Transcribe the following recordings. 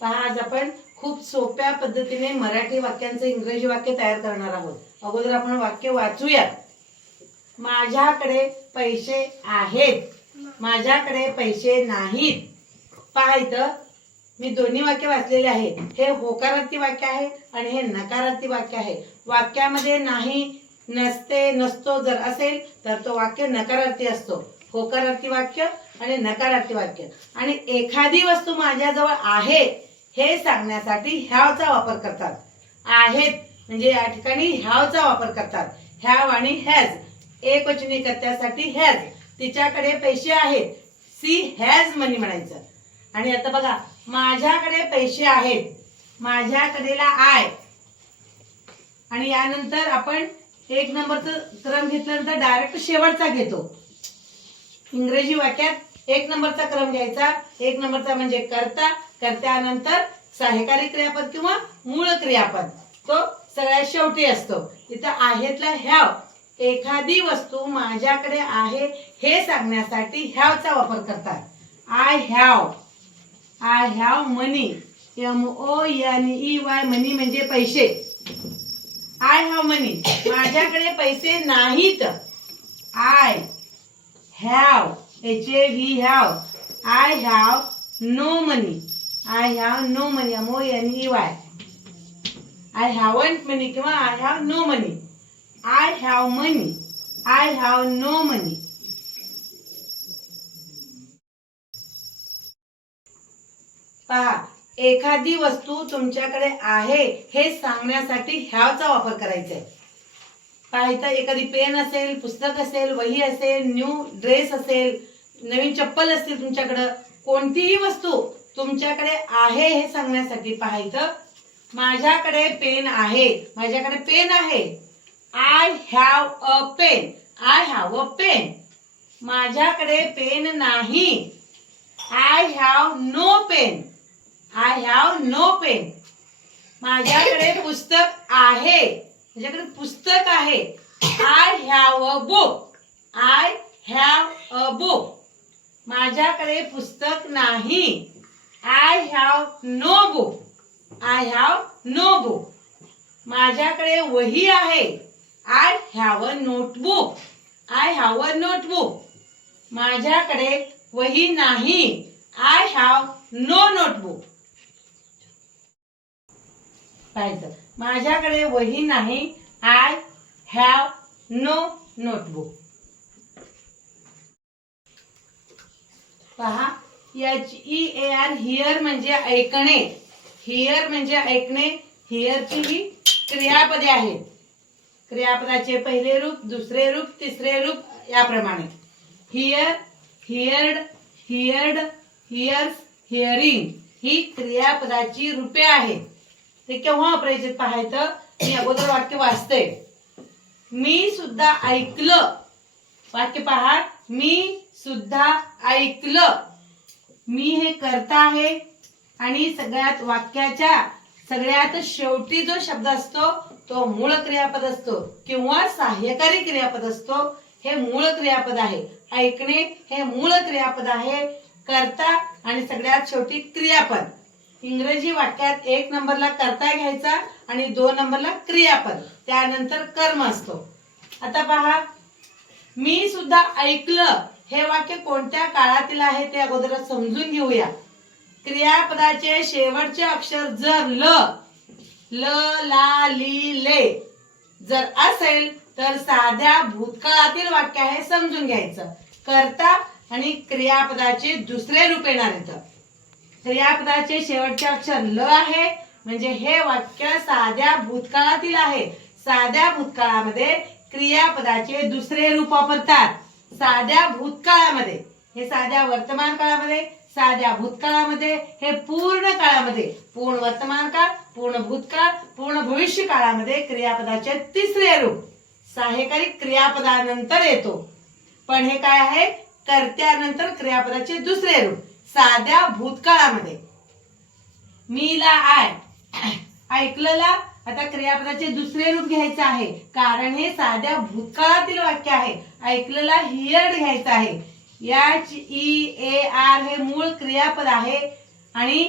पहा आज आपण खूप सोप्या पद्धतीने मराठी वाक्यांचं इंग्रजी वाक्य तयार करणार आहोत. अगोदर आपण वाक्य वाचूया माझ्याकडे पैसे आहेत. माझ्याकडे पैसे नाहीत. पहा इथं. मी दोन्ही वाक्य वाचलेले आहे हे होकारार्थी वाक्य आहे आणि हे नकारार्थी वाक्य आहे. वाक्यामध्ये नाही नसते नसतो जर असेल तर तो वाक्य नकारार्थी असतो. होकारार्थी वाक्य आणि नकारार्थी वाक्य. आणि एखादी वस्तू माझ्याजवळ आहे हे सांगण्यासाठी ह्यावचा वापर करतात. आहेत म्हणजे या ठिकाणी ह्यावचा वापर करतात. ह्याव आणि हॅज एक वचनी कर्त्यासाठी हॅज तिच्याकडे पैसे आहेत. सी हॅज मनी म्हणायचं. आणि आता बघा माझ्याकडे पैसे आहेत. माझ्याकडेला आय. आणि यानंतर आपण एक नंबरचा क्रम घेतल्यानंतर डायरेक्ट शेवटचा घेतो. इंग्रजी वाक्यात एक नंबरचा क्रम घ्यायचा. एक नंबरचा म्हणजे कर्ता. कर्त्यानंतर सहाय्यकारी क्रियापद किंवा मूळ क्रियापद. तो सगळ्यात शेवटी असतो. इथं आहेतला ह्याव. एखादी वस्तू माझ्याकडे आहे हे सांगण्यासाठी ह्यावचा वापर करतात. I have I have money. M O N E Y money म्हणजे पैसे. I have money. माझ्याकडे पैसे नाहीत. I have H A V have I have no money. I have no money M O N E Y I haven't money किंवा I have no money I have money I have no money पहा एखादी वस्तू तुमच्याकडे आहे हे सांगण्यासाठी ह्याचा वापर करायचा आहे. पहा इथं एखादी पेन असेल पुस्तक असेल वही असेल न्यू ड्रेस असेल नवीन चप्पल असतील तुमच्याकडं कोणतीही वस्तू तुमच्याकडे आहे हे सांगण्यासाठी पाहायचं. माझ्याकडे पेन आहे. माझ्याकडे पेन आहे. I have a pen I have a pen माझ्याकडे पेन नाही. I have no pen I have no pen माझ्याकडे पुस्तक आहे. माझ्याकडे पुस्तक आहे. I have a book I have a book माझ्याकडे पुस्तक नाही. I have no book I have no book माझ्याकडे वही आहे. I have a notebook I have a notebook माझ्याकडे वही नाही. आय हॅव नो नोटबुक पाहिजे माझ्याकडे वही नाही. आय हॅव नो नोटबुक पहा. H E A R hear म्हणजे ऐकणे. हिअर म्हणजे ऐकणे. हिअरची ही क्रियापदे आहेत. क्रियापदाचे पहिले रूप दुसरे रूप तिसरे रूप याप्रमाणे. Hear heard heard hears hearing ही क्रियापदाची रूपे आहेत. ते केव्हा वापरायचे पाहायचं? मी अगोदर वाक्य वाचते. मी सुद्धा ऐकलं. वाक्य पहा. मी सुद्धा ऐकलं. मी हे करता आहे. आणि सगळ्यात वाक्याच्या सगळ्यात शेवटी जो शब्द असतो तो मूळ क्रियापद असतो किंवा सहाय्यकारी क्रियापद असतो हे मूळ क्रियापद आहे. ऐकणे हे मूळ क्रियापद आहे. करता आणि सगळ्यात शेवटी क्रियापद. इंग्रजी वाक्यात एक नंबरला करता घ्यायचा आणि दोन नंबरला क्रियापद. त्यानंतर कर्म असतो. आता पहा मी सुद्धा ऐकलं हे वाक्य कोणत्या काळातील आहे ते अगोदर समजून घेऊया. क्रियापदाचे शेवटचे अक्षर जर ल ल ला ली ले जर असेल तर साध्या भूतकाळातील वाक्य आहे समजून घ्यायचं. करता आणि क्रियापदाचे दुसरे रूप येणार येतं क्रियापदाचे शेवटचे अक्षर ल आहे म्हणजे हे वाक्य साध्या भूतकाळातील आहे. साध्या भूतकाळामध्ये क्रियापदाचे दुसरे रूप वापरतात. साध्या भूतकाळामध्ये हे साध्या वर्तमान काळामध्ये साध्या भूतकाळामध्ये हे पूर्ण काळामध्ये पूर्ण वर्तमान काळ पूर्ण भूतकाळ पूर्ण भविष्य काळामध्ये क्रियापदाचे तिसरे रूप. साहेकारी क्रियापदानंतर येतो. पण हे काय आहे? कर्त्यानंतर क्रियापदाचे दुसरे रूप साध्या भूतकाळामध्ये. मीला आय. ऐकलेला आता क्रियापदाचे दुसरे रूप घ्यायचं आहे. कारण हे साध्या भूतकाळातील वाक्य आहे. ऐकलेला हिअर्ड घ्यायचं आहे. एच ई ए आर हे मूळ क्रियापद आहे आणि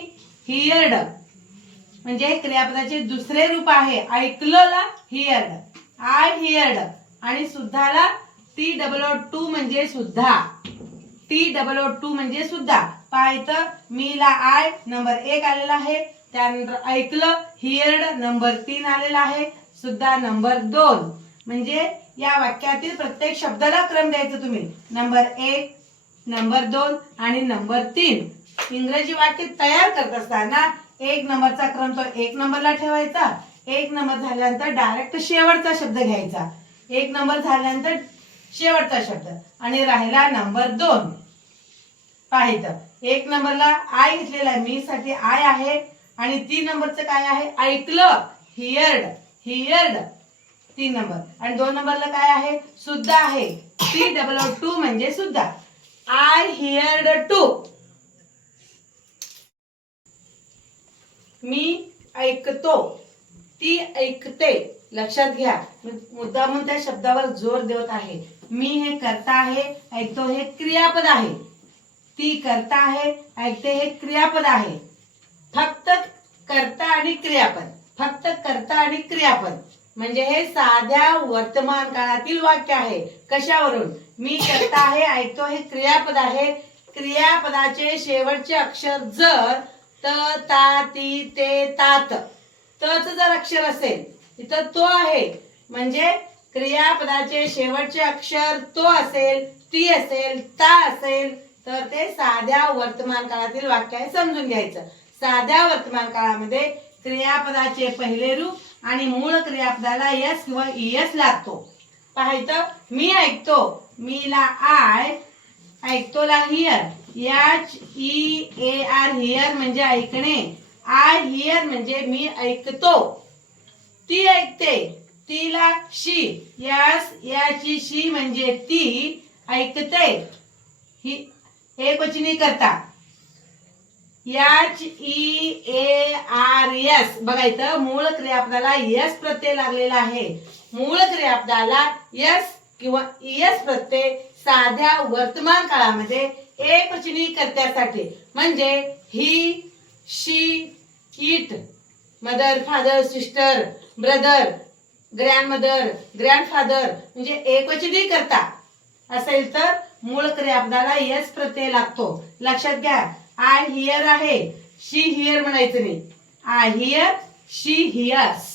हिअर्ड म्हणजे क्रियापदाचे दुसरे रूप आहे. ऐकलं हिअर्ड आय हिअर्ड आणि सुद्धाला टी डबल ओ टू म्हणजे सुद्धा. टी डबल ओ टू म्हणजे सुद्धा. पाहायचं मी ला आय नंबर एक आलेला आहे. त्यानंतर ऐकलं हिअर्ड नंबर तीन आलेला आहे. सुद्धा नंबर दोन. म्हणजे या वाक्यातील प्रत्येक शब्दाला क्रम द्यायचं तुम्ही. नंबर एक नंबर दोन आणि नंबर तीन. इंग्रजी वाक्य तयार करत असताना एक नंबरचा क्रम तो एक नंबरला ठेवायचा. एक नंबर झाल्यानंतर डायरेक्ट शेवटचा शब्द घ्यायचा. एक नंबर झाल्यानंतर शेवटचा शब्द. आणि राहिला नंबर दोन. पाहायचं एक नंबरला आय घेतलेला आहे मी साठी आय आहे. आणि तीन नंबरचं काय आहे? ऐकलं. हिअर्ड हिअर्ड तीन नंबर. आणि दोन नंबरला काय आहे? सुद्धा आहे. टी डबल ओ टू म्हणजे सुद्धा. आय हिअर्ड टू मी ऐकतो. ती ऐकते. लक्षात घ्या. मुद्दा मुद्दामून त्या शब्दावर जोर देत आहे. मी हे करता आहे ऐकतो हे क्रियापद आहे. ती करता आहे ऐकते हे क्रियापद आहे. फक्त करता आणि क्रियापद. फक्त करता आणि क्रियापद. म्हणजे हे साध्या वर्तमान काळातील वाक्य आहे. कशावरून? मी करता आहे ऐकतो हे क्रियापद आहे. क्रियापदाचे शेवटचे अक्षर जर त ता ती ते तात. तच जर अक्षर असेल इथं तो आहे. म्हणजे क्रियापदाचे शेवटचे अक्षर तो असेल ती असेल ता असेल तर ते साध्या वर्तमान काळातील वाक्य आहे समजून घ्यायचं. साध्या वर्तमान काळामध्ये क्रियापदाचे पहिले रूप आणि मूळ क्रियापदाला यस किंवा इयस लागतो. पाहायचं? मी ऐकतो. मी ला आय ऐकतोला हिअर याच ई ए आर हिअर म्हणजे ऐकणे. आय हिअर म्हणजे मी ऐकतो. ती ऐकते. तिला शी यास याची शी म्हणजे ती ऐकते. ही हे क्वचिनी करता. याच ई ए आर एस बघायचं मूळ क्रियापदाला यस प्रत्यय लागलेला आहे. मूळ क्रियापदाला यस किंवा इयस प्रत्यय साध्या वर्तमान काळामध्ये एकवचनी कर्त्यासाठी म्हणजे he she it mother father sister brother grandmother grandfather म्हणजे एकवचनी करता असेल तर मूळ क्रियापदाला यस प्रत्यय लागतो. लक्षात घ्या. आय हिअर आहे. शी हिअर म्हणायचं नाही. आय हिअर शी हिअर्स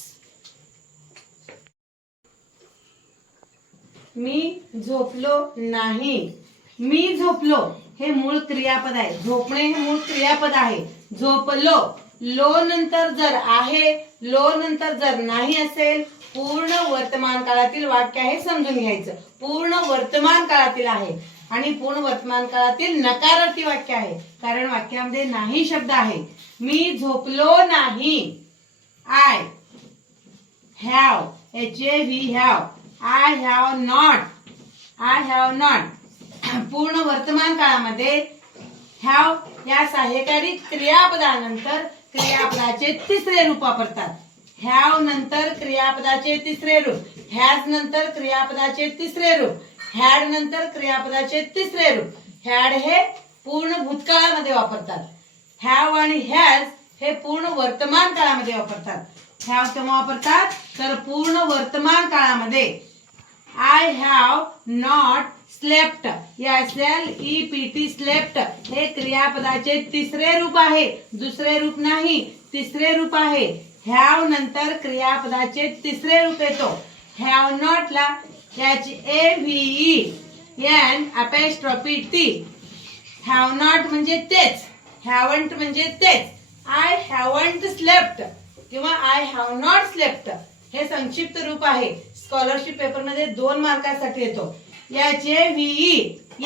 मी झोपलो नाही. मी झोपलो हे मूळ क्रियापद आहे. झोपणे हे मूळ क्रियापद आहे. झोपलो. लो नंतर जर आहे लो नंतर जर नाही असेल पूर्ण वर्तमान काळातील वाक्य हे समजून घ्यायचं. पूर्ण वर्तमान काळातील आहे. आणि पूर्ण वर्तमान काळातील नकारार्थी वाक्य आहे. कारण वाक्यामध्ये नाही शब्द आहे. मी झोपलो नाही. I have H A V have I have not I have not पूर्ण वर्तमान काळामध्ये हॅव या सहाय्यकारी क्रियापदानंतर क्रियापदाचे तिसरे रूप वापरतात. हॅव नंतर क्रियापदाचे तिसरे रूप. हॅज नंतर क्रियापदाचे तिसरे रूप. हॅड नंतर क्रियापदाचे तिसरे रूप. हॅड हे पूर्ण भूतकाळामध्ये वापरतात. हॅव आणि हॅज हे पूर्ण वर्तमान काळामध्ये वापरतात. हॅव केव्हा वापरतात? तर पूर्ण वर्तमान काळामध्ये. I have not slept. या L E P T slept हे क्रियापदाचे तिसरे रूप आहे. दुसरे रूप नाही तिसरे रूप आहे. हॅव नंतर क्रियापदाचे तिसरे रूप येतो. हॅव नॉट ला H A V N apostrophe T have not म्हणजे तेच. हॅवंट म्हणजे तेच. आय हॅवंट स्लेप्ट किंवा आय हॅव नॉट स्लेप्ट हे संक्षिप्त रूप आहे. स्कॉलरशिप पेपरमध्ये दोन मार्कासाठी येतो. याचे V E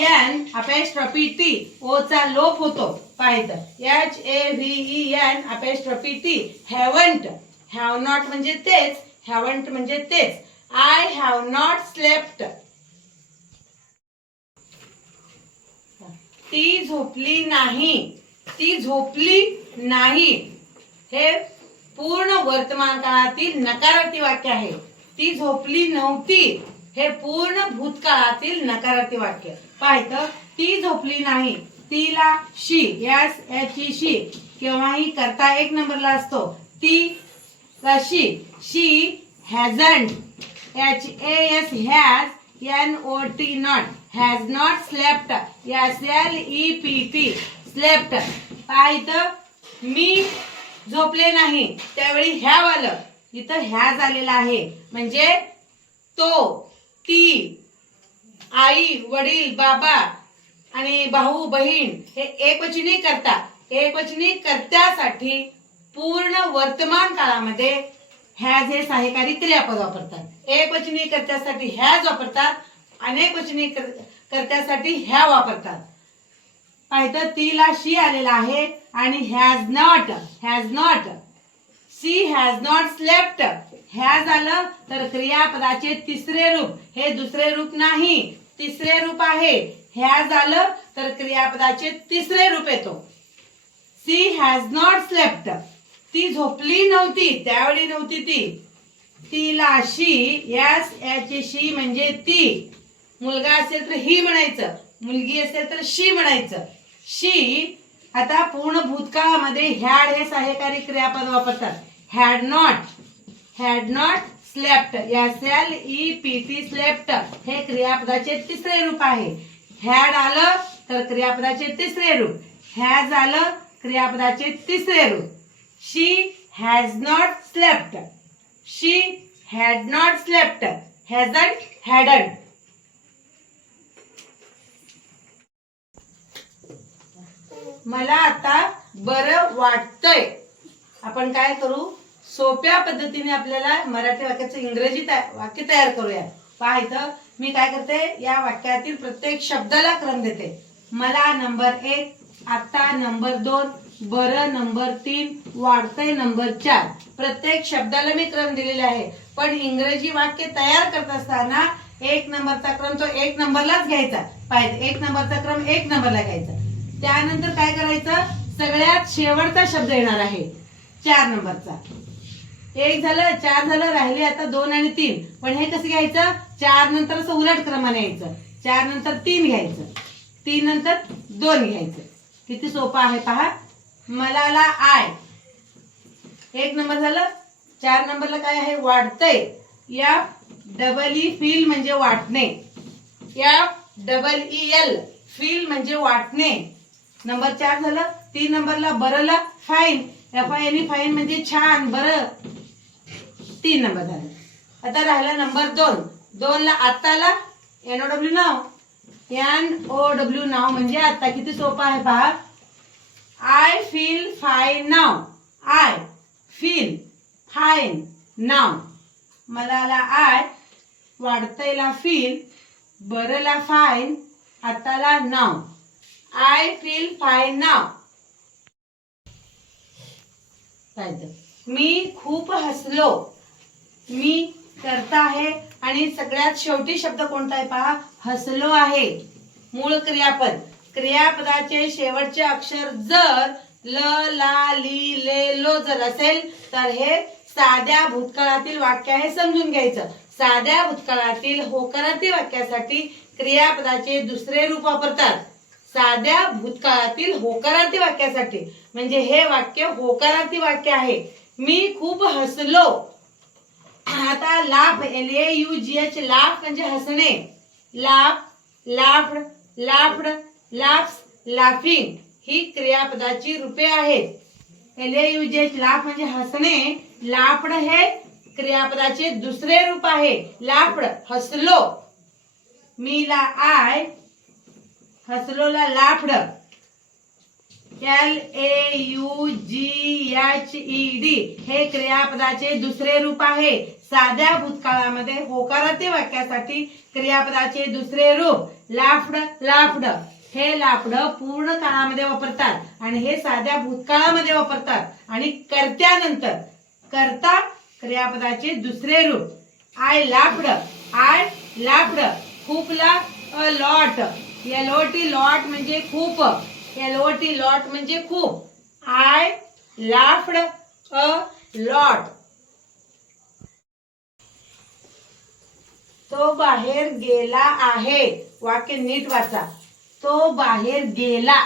N apostrophe T O चा लोप होतो. पाहिजे H A V E N apostrophe T haven't have not म्हणजे तेच. हॅवंट म्हणजे तेच. आय हॅव नॉट स्लेप्ट ती झोपली नाही. ती झोपली नाही. हे पूर्ण वर्तमान काळातील नकारार्थी वाक्य आहे. ती झोपली नव्हती. हे पूर्ण भूतकाळातील नकारार्थी वाक्य. पाहायचं ती झोपली नाही. तिला शी यास याची शी केव्हाही करता एक नंबरला असतो. ती कशी she hasn't H A S has N O T not has not slept S L E P T slept पाय इथं मी झोपले नाही त्यावेळी ह्या आलं. इथं ह्या झालेला आहे. म्हणजे तो ती आई वडील बाबा आणि भाऊ बहीण हे एकवचनी करता. एकवचनी कर्त्यासाठी पूर्ण वर्तमान काळामध्ये हॅज हे सहाय्यकारी क्रियापद वापरतात. एकवचनी कर्त्यासाठी हॅज वापरतात अनेक वचनी कर्त्यासाठी ह्या वापरतात. पाहिजे तिला शी आलेला आहे आणि has not has not she has not slept has आलं तर क्रियापदाचे तिसरे रूप. हे दुसरे रूप नाही तिसरे रूप आहे. हॅज आलं तर क्रियापदाचे तिसरे रूप येतो. सी हॅज नॉट स्लेप्ट ती झोपली नव्हती त्यावेळी नव्हती ती. तिला शी यास याची शी म्हणजे ती. मुलगा असेल तर ही म्हणायचं मुलगी असेल तर शी म्हणायचं. शी आता पूर्ण भूतकाळामध्ये हॅड हे सहाय्यकारी क्रियापद वापरतात. Had not had not slept S L E P T slept हे क्रियापदाचे तिसरे रूप आहे. हॅड आलं तर क्रियापदाचे तिसरे रूप. हॅज आलं क्रियापदाचे तिसरे रूप. She has not slept she had not slept hasn't hadn't मला आता बरं वाटतंय. आपण काय करू? सोप्या पद्धतीने आपल्याला मराठी वाक्याचं इंग्रजी वाक्य तयार करूया. पहा इथं मी काय करते? या वाक्यातील प्रत्येक शब्दाला क्रम देते. मला नंबर एक आता नंबर दोन बरं नंबर तीन वाढतंय नंबर चार. प्रत्येक शब्दाला मी क्रम दिलेले आहे. पण इंग्रजी वाक्य तयार करत असताना एक नंबरचा क्रम तो एक नंबरलाच घ्यायचा. पाहिजे एक नंबरचा क्रम एक नंबरला घ्यायचा. त्यानंतर काय करायचं? सगळ्यात शेवटचा शब्द येणार आहे. चार नंबरचा. एक झालं चार झालं राहिले आता दोन आणि तीन. पण हे कसं घ्यायचं? चार नंतर असं उलट क्रमाने यायचं. चार नंतर तीन घ्यायचं. तीन नंतर दोन घ्यायचं. किती सोपं आहे पहा? मलाला आय. एक नंबर झालं? चार नंबरला काय आहे? वाढतंय. या डबल ई फील म्हणजे वाटणे. या डबल ई एल फील म्हणजे वाटणे. नंबर चार झालं? तीन नंबरला बरला fine F I N fine म्हणजे छान बरं. तीन नंबर झालं. आता राहिला नंबर दोन. दोनला आत्ताला N O W now. N O W now म्हणजे आता किती सोपं आहे पहा. I feel fine now I feel fine now Malala I वाढतयला फील बरला fine आताला now I feel fine now मी खूप हसलो. मी करता आहे आणि सगळ्यात शेवटी शब्द कोणता आहे पहा? हसलो आहे. मूळ क्रियापद. क्रियापदाचे शेवटचे अक्षर जर ल ला ली ले लो जर असेल तर हे साध्या भूतकाळातील वाक्य आहे समजून घ्यायचं. साध्या भूतकाळातील होकारार्थी वाक्यासाठी क्रियापदाचे दुसरे रूप वापरतात. साध्या भूतकाळातील होकारार्थी वाक्यासाठी. म्हणजे हे वाक्य होकारार्थी वाक्य आहे. मी खूप हसलो. आता laugh L A U G H laugh म्हणजे हसणे. Laugh laughed laughed laughs laughing ही क्रियापदाची रूपे आहेत. एल यू लाफ म्हणजे हसणे लाफड हे क्रियापदाचे दुसरे रूप आहे. लाफड हसलो. मीला I हसलोला laughed L A U G H E D हे क्रियापदाचे दुसरे रूप आहे. साध्या भूतकाळामध्ये होकारार्थी वाक्यासाठी क्रियापदाचे दुसरे रूप. लाफड लाफड. हे लाकडं पूर्ण काळामध्ये वापरतात आणि हे साध्या भूतकाळामध्ये वापरतात आणि कर्त्यानंतर. करता क्रियापदाचे दुसरे रूप. I laughed I laughed खूपला a lot. L O T lot म्हणजे खूप. एलओटी लॉट म्हणजे खूप. I laughed a lot. तो बाहेर गेला आहे. वाक्य नीट वाचा. तो बाहेर गेला.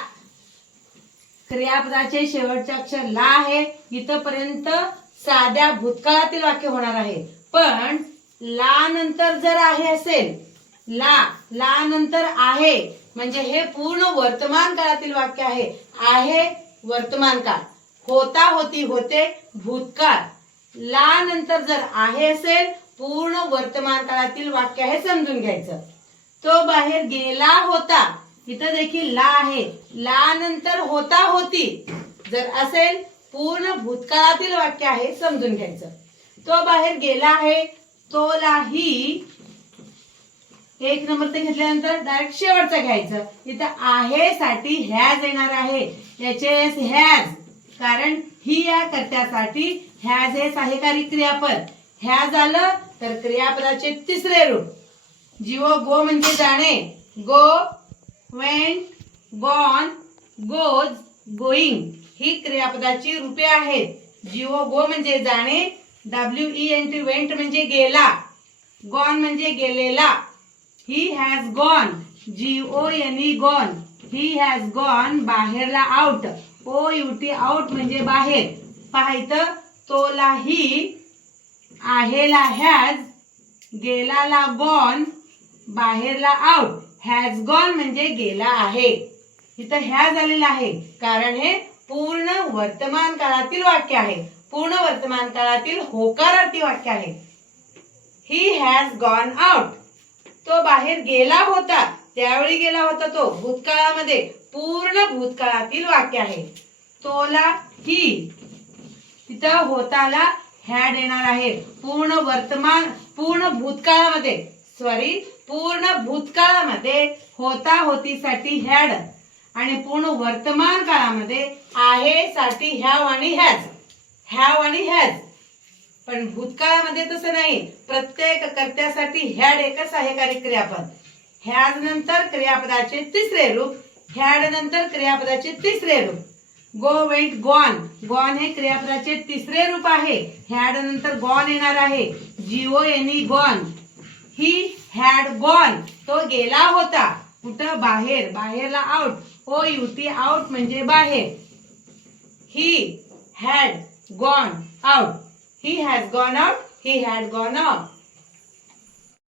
क्रियापदाचे शेवटचे अक्षर ला आहे. इथपर्यंत साध्या भूतकाळातील वाक्य होणार आहे. पण ला नंतर जर आहे असेल ला ला नंतर आहे म्हणजे हे पूर्ण वर्तमान काळातील वाक्य आहे. आहे वर्तमान काळ. होता होती होते भूतकाळ. ला नंतर जर आहे असेल पूर्ण वर्तमान काळातील वाक्य आहे समजून घ्यायचं. तो बाहेर गेला होता. इथं देखील ला आहे. ला नंतर होता होती. जर असेल पूर्ण भूतकाळातील वाक्य आहे समजून घ्यायचं. तो बाहेर गेला आहे तो लाही एक नंबर ते घेतल्यानंतर डायरेक्ट शेवटचं घ्यायचं. इथं आहे साठी हॅज येणार आहे. याचे हॅज कारण ही या कर्त्यासाठी हॅज हे सहाय्यकारी क्रियापद? हॅज आलं तर क्रियापदाचे तिसरे रूप. जीव गो म्हणजे जाणे. Go went gone goes going ही क्रियापदाची रूपे आहेत. जिओ गो म्हणजे जाणे W E N T went म्हणजे गेला गॉन म्हणजे गेलेला. He has gone G O N E gone he has gone बाहेरला out O U T out म्हणजे बाहेर. पाहायचं तोलाही आहेला हॅज गेलाला गॉन बाहेरला आउट हॅज गॉन म्हणजे गेला आहे. इथं ह्या झालेला आहे. कारण हे पूर्ण वर्तमान काळातील वाक्य आहे. पूर्ण वर्तमान काळातील होकारार्थी वाक्य आहे. ही हॅज गॉन आउट तो बाहेर गेला होता. त्यावेळी गेला होता तो. भूतकाळामध्ये पूर्ण भूतकाळातील वाक्य आहे. तोला ही तिथं होताला हॅड येणार आहे. पूर्ण वर्तमान पूर्ण भूतकाळामध्ये. सॉरी पूर्ण भूतकाळामध्ये होता होतीसाठी हॅड आणि पूर्ण वर्तमान काळामध्ये आहे साठी हॅव आणि हॅज हॅव आणि हॅज पण भूतकाळामध्ये तसं नाही. प्रत्येक कर्त्यासाठी हॅड एकच आहे कार्य क्रियापद ह्याड नंतर क्रियापदाचे तिसरे रूप हॅड नंतर क्रियापदाचे तिसरे रूप. गो वेंट गॉन गॉन हे क्रियापदाचे तिसरे रूप आहे. हॅड नंतर गॉन येणार आहे. G O N E gone he had gone तो गेला होता. कुठं? बाहेर. बाहेरला आउट ओ युती आउट म्हणजे बाहेर. He had gone out he has gone out he had gone out